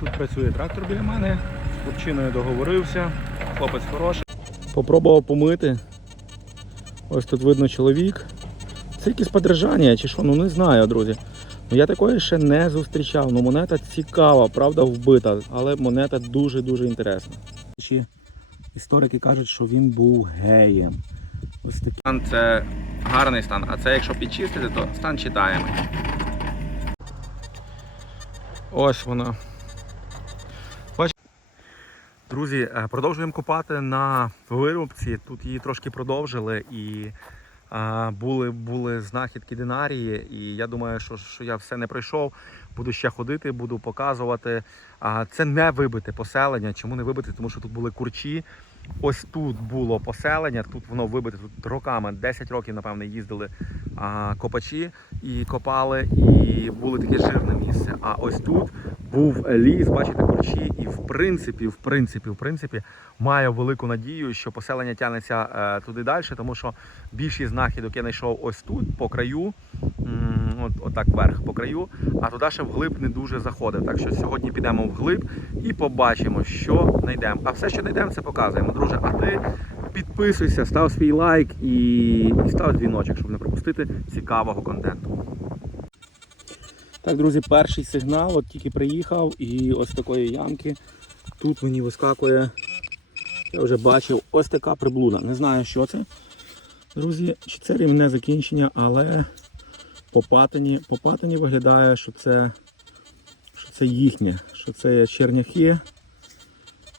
Тут працює трактор біля мене, з хлопчиною договорився, хлопець хороший. Попробував помити. Ось тут видно чоловік. Це якесь подержання чи що, ну не знаю, друзі. Ну, я такої ще не зустрічав. Ну, монета цікава, правда, вбита, але монета дуже-дуже інтересна. Ще історики кажуть, що він був геєм. Ось такий. Стан це гарний стан, а це якщо підчистити, то стан читаємо. Ось вона. Друзі, е, продовжуємо копати на вирубці. Тут її трошки продовжили і а, були, були знахідки динарії. І я думаю, що, що я все не пройшов. Буду ще ходити, буду показувати. А, це не вибите поселення. Чому не вибите? Тому що тут були курчі. Ось тут було поселення, тут воно вибите тут роками, 10 років, напевно, їздили а, копачі і копали, і було таке жирне місце. А ось тут був ліс, бачите, курчі, і в принципі, в принципі, в принципі, маю велику надію, що поселення тягнеться е, туди далі, тому що більшість знахідок я знайшов ось тут, по краю, от, отак вверх по краю, а туди ще вглиб не дуже заходив. Так що сьогодні підемо вглиб і побачимо, що знайдемо. А все, що знайдемо, це показуємо. Друже, а ти підписуйся, став свій лайк і, і став дзвіночок, щоб не пропустити цікавого контенту. Так, друзі, перший сигнал, от тільки приїхав і ось такої ямки. Тут мені вискакує, я вже бачив, ось така приблуда. Не знаю, що це. Друзі, чи це рівне закінчення, але по патині, по патині виглядає, що це, що це їхнє, що це черняхи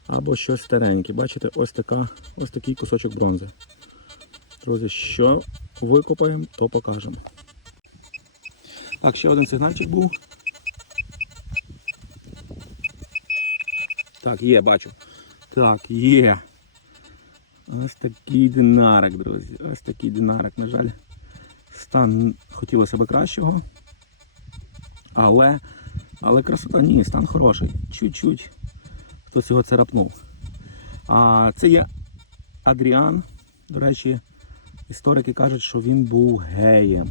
або щось стареньке. Бачите, ось, така, ось такий кусочок бронзи. Друзі, що викопаємо, то покажемо. Так, ще один сигнальчик був. Так, є, бачу. Так, є. Ось такий динарик, друзі. Ось такий динарик. На жаль, стан хотілося б кращого. Але, але красота ні, стан хороший. Чуть-чуть хтось його царапнув. А це є Адріан. До речі, історики кажуть, що він був геєм.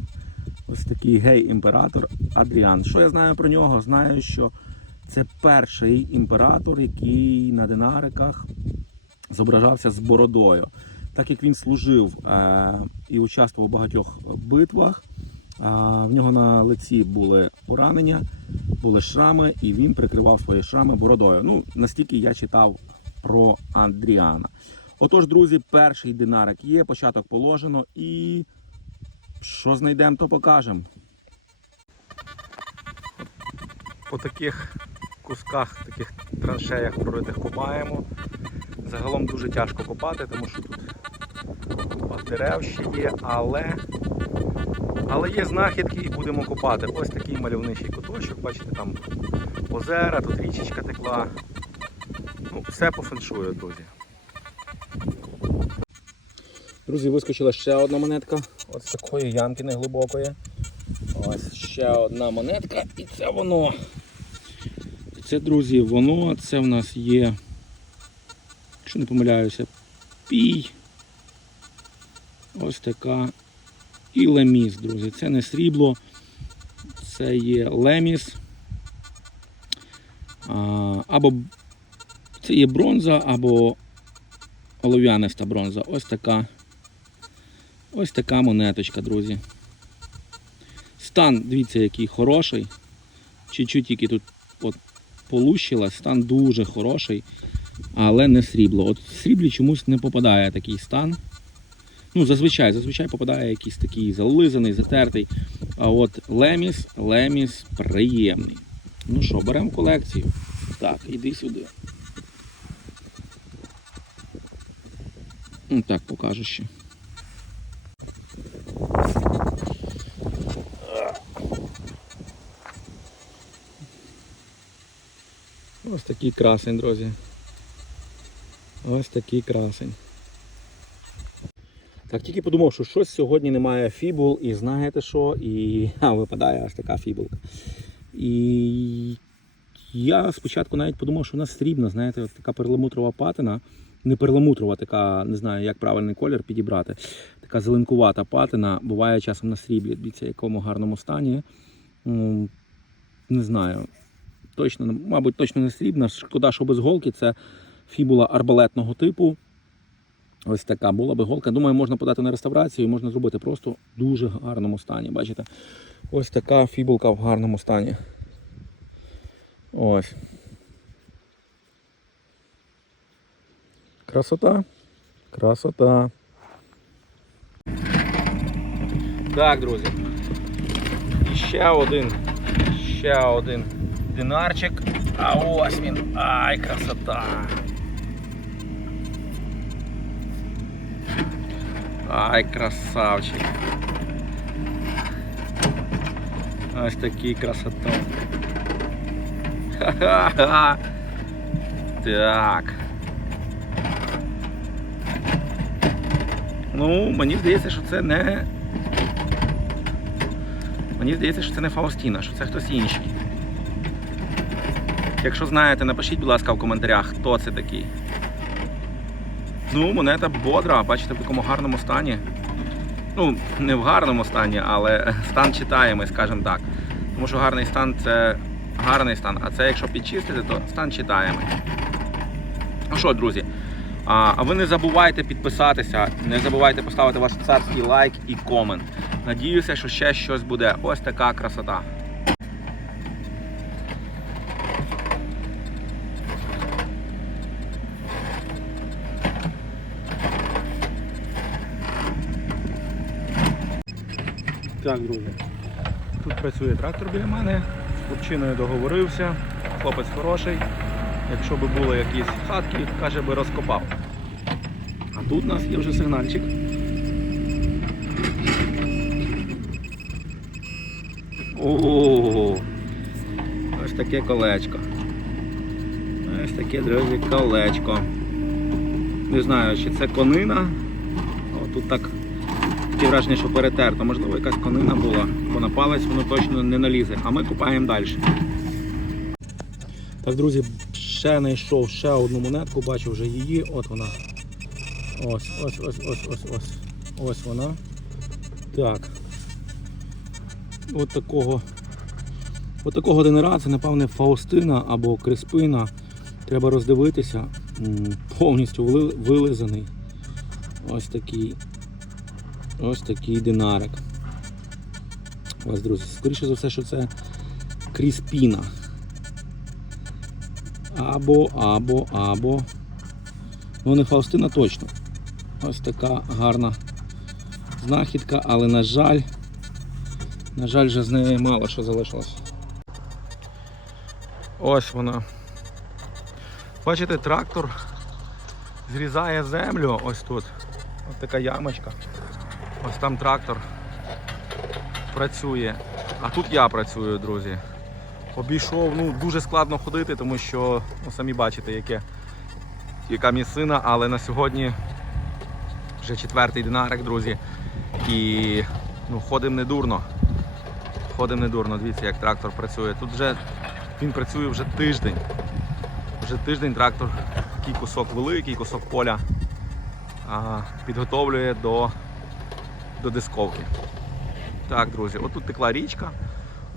Ось такий гей-імператор Адріан. Що я знаю про нього? Знаю, що це перший імператор, який на динариках зображався з бородою. Так як він служив е- і участвував у багатьох битвах, в нього на лиці були поранення, були шрами, і він прикривав свої шрами бородою. Ну, настільки я читав про Андріана. Отож, друзі, перший динарик є, початок положено і що знайдемо, то покажемо. По таких кусках, таких траншеях проритих копаємо. Загалом дуже тяжко копати, тому що тут дерев ще є, але, але є знахідки і будемо копати. Ось такий мальовничий куточок, бачите, там озера, тут річечка текла. Ну, все по феншую, друзі. Друзі, вискочила ще одна монетка. Ось такої ямки неглибокої. Ось ще одна монетка і це воно. Це, друзі, воно, це в нас є, якщо не помиляюся, пій. Ось така. І леміс, друзі. Це не срібло, це є леміс. Або це є бронза, або олов'яниста бронза. Ось така. Ось така монеточка, друзі. Стан, дивіться, який хороший. Чуть-чуть тільки тут от полущилась, стан дуже хороший, але не срібло. От в сріблі чомусь не попадає такий стан. Ну, зазвичай, зазвичай попадає якийсь такий зализаний, затертий. А от леміс, леміс приємний. Ну що, беремо колекцію. Так, іди сюди. Ну так, покажу ще. Ось такий красень, друзі. Ось такий красень. Так, тільки подумав, що щось сьогодні немає фібул, і знаєте що? І а, випадає аж така фібулка. І я спочатку навіть подумав, що вона срібна, знаєте, от така перламутрова патина. Не перламутрова, така, не знаю, як правильний колір підібрати. Така зеленкувата патина, буває часом на сріблі. Дивіться, в якому гарному стані. Не знаю. точно, мабуть, точно не срібна. Шкода, що без голки. Це фібула арбалетного типу. Ось така була би голка. Думаю, можна подати на реставрацію можна зробити просто в дуже гарному стані. Бачите? Ось така фібулка в гарному стані. Ось. Красота. Красота. Так, друзі. І ще один. Ще один динарчик. А ось він. Ай, красота. Ай, красавчик. Ось такий красота. Ха-ха-ха. Так. Ну, мені здається, що це не. Мені здається, що це не Фаустіна, що це хтось інший. Якщо знаєте, напишіть, будь ласка, в коментарях, хто це такий. Ну, монета бодра, бачите, в такому гарному стані. Ну, не в гарному стані, але стан читаємий, скажімо так. Тому що гарний стан це гарний стан, а це якщо підчистити, то стан читаємий. Ну що, друзі, а ви не забувайте підписатися, не забувайте поставити ваш царський лайк і комент. Надіюся, що ще щось буде. Ось така красота. Так, друзі. Тут працює трактор біля мене, з хлопчиною договорився, хлопець хороший. Якщо би були якісь хатки, каже би розкопав. А тут у нас є вже сигнальчик. О, ось таке колечко. Ось таке, друзі, колечко. Не знаю, чи це конина. О, тут так таке враження, що перетерто. Можливо, якась конина була, бо на палець воно точно не налізе. А ми купаємо далі. Так, друзі, ще знайшов ще одну монетку, бачу вже її. От вона. Ось, ось, ось, ось, ось, ось. Ось вона. Так. От такого. От такого динера, це, напевне, Фаустина або Криспина. Треба роздивитися. Повністю вили- вилизаний. Ось такий. Ось такий динарик. Ось, друзі, скоріше за все, що це Кріспіна. Або, або, або. Ну, не Фаустина точно. Ось така гарна знахідка, але на жаль, на жаль, вже з неї мало що залишилось. Ось вона. Бачите, трактор зрізає землю ось тут. Ось така ямочка. Ось там трактор працює. А тут я працюю, друзі. Обійшов, ну дуже складно ходити, тому що ну, самі бачите, яке, яка місцина, але на сьогодні вже четвертий динарик, друзі. І ну, ходимо не дурно. Ходимо не дурно, дивіться, як трактор працює. Тут вже він працює вже тиждень. Вже тиждень трактор, такий кусок великий, кусок поля а, підготовлює до, до дисковки. Так, друзі, отут текла річка.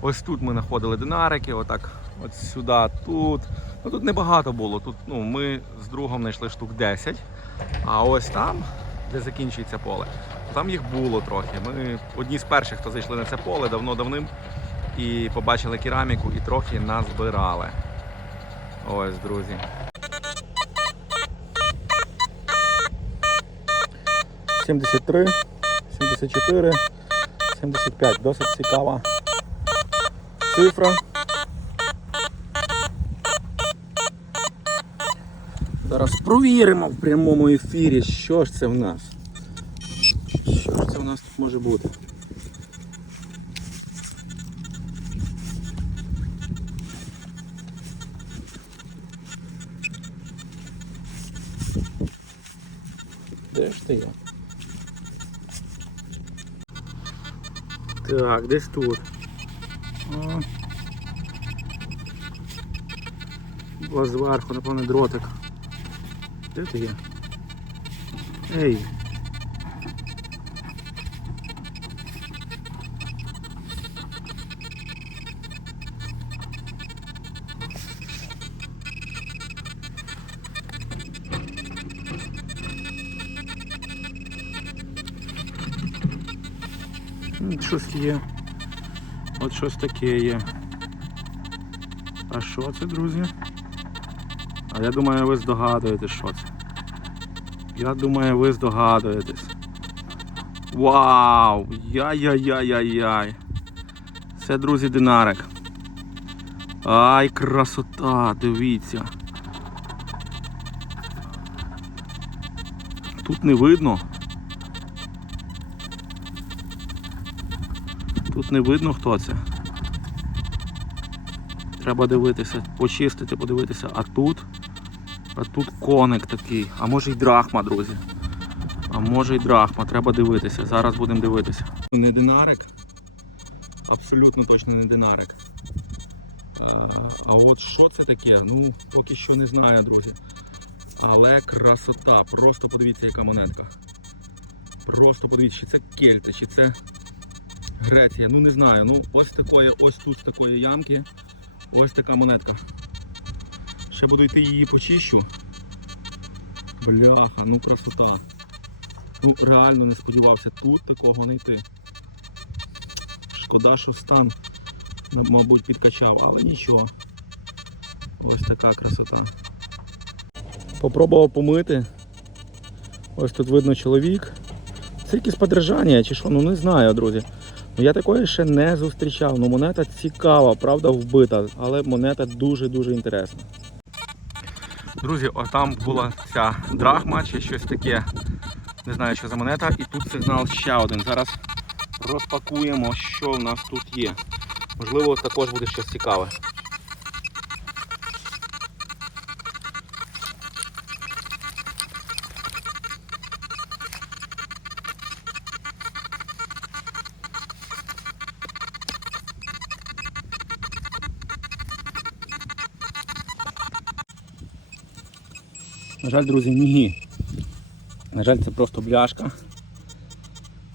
Ось тут ми знаходили динарики, отак, от сюди, тут. Ну тут небагато було. Тут ну, ми з другом знайшли штук 10. А ось там, де закінчується поле, там їх було трохи. Ми одні з перших, хто зайшли на це поле давно-давним і побачили кераміку і трохи назбирали. Ось, друзі. Сімдесят три, сімдесят чотири, сімдесят п'ять. Досить цікава цифра. Зараз провіримо в прямому ефірі, що ж це в нас. Що ж це в нас тут може бути? Де ж ти є? Так, десь тут. О. Ось зверху, напевно, дротик. Де ти є? Ей. Щось є. От щось таке є. А що це, друзі? А я думаю, ви здогадуєтесь, що це. Я думаю, ви здогадуєтесь. Вау! Яй-яй-яй-яй-яй. Це, друзі, динарик. Ай, красота, дивіться. Тут не видно. Тут не видно хто це. Треба дивитися, почистити, подивитися. А тут. А тут коник такий. А може й драхма, друзі. А може й драхма, треба дивитися. Зараз будемо дивитися. Не динарик. Абсолютно точно не динарик. А, а от що це таке? Ну, поки що не знаю, друзі. Але красота. Просто подивіться, яка монетка. Просто подивіться, чи це кельти, чи це Греція. Ну не знаю. Ну ось такої, ось тут з такої ямки. Ось така монетка. Ще буду йти її почищу. Бляха, ну красота. Ну реально не сподівався тут такого знайти. Шкода, що стан, мабуть, підкачав, але нічого. Ось така красота. Попробував помити. Ось тут видно чоловік. Це якісь подержання чи що, ну не знаю, друзі. Ну, Я такої ще не зустрічав. Ну монета цікава, правда, вбита, але монета дуже-дуже інтересна. Друзі, отам була ця драхма чи щось таке. Не знаю, що за монета. І тут сигнал ще один. Зараз розпакуємо, що в нас тут є. Можливо, також буде щось цікаве. Жаль, друзі, ні. На жаль, це просто бляшка.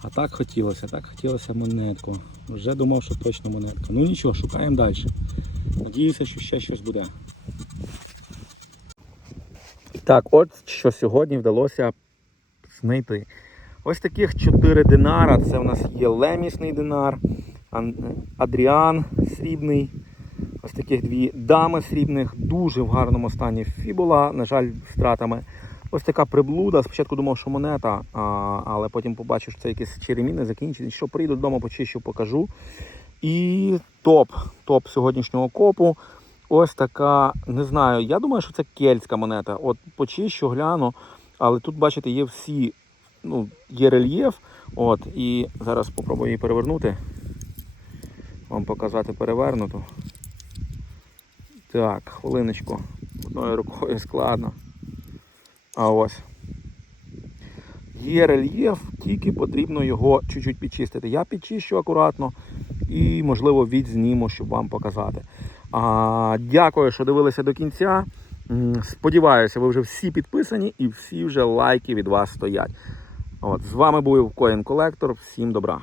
А так хотілося, так хотілося монетку. Вже думав, що точно монетка. Ну нічого, шукаємо далі. Надіюся, що ще щось буде. Так, от що сьогодні вдалося знайти. Ось таких 4 динара. Це у нас є лемісний динар, Адріан срібний. Ось таких дві дами срібних, дуже в гарному стані фібула, на жаль, втратами. Ось така приблуда. Спочатку думав, що монета, а, але потім побачив, що це якісь череміни закінчені. Що прийду додому, почищу, покажу. І топ, топ сьогоднішнього копу. Ось така, не знаю, я думаю, що це кельтська монета. От почищу, гляну, але тут, бачите, є всі, ну, є рельєф. От, і зараз спробую її перевернути. Вам показати перевернуту. Так, хвилиночку. Одною рукою складно. А ось. Є рельєф, тільки потрібно його чуть-чуть підчистити. Я підчищу акуратно і, можливо, відзніму, щоб вам показати. А, дякую, що дивилися до кінця. Сподіваюся, ви вже всі підписані і всі вже лайки від вас стоять. От, з вами був Коін. Всім добра.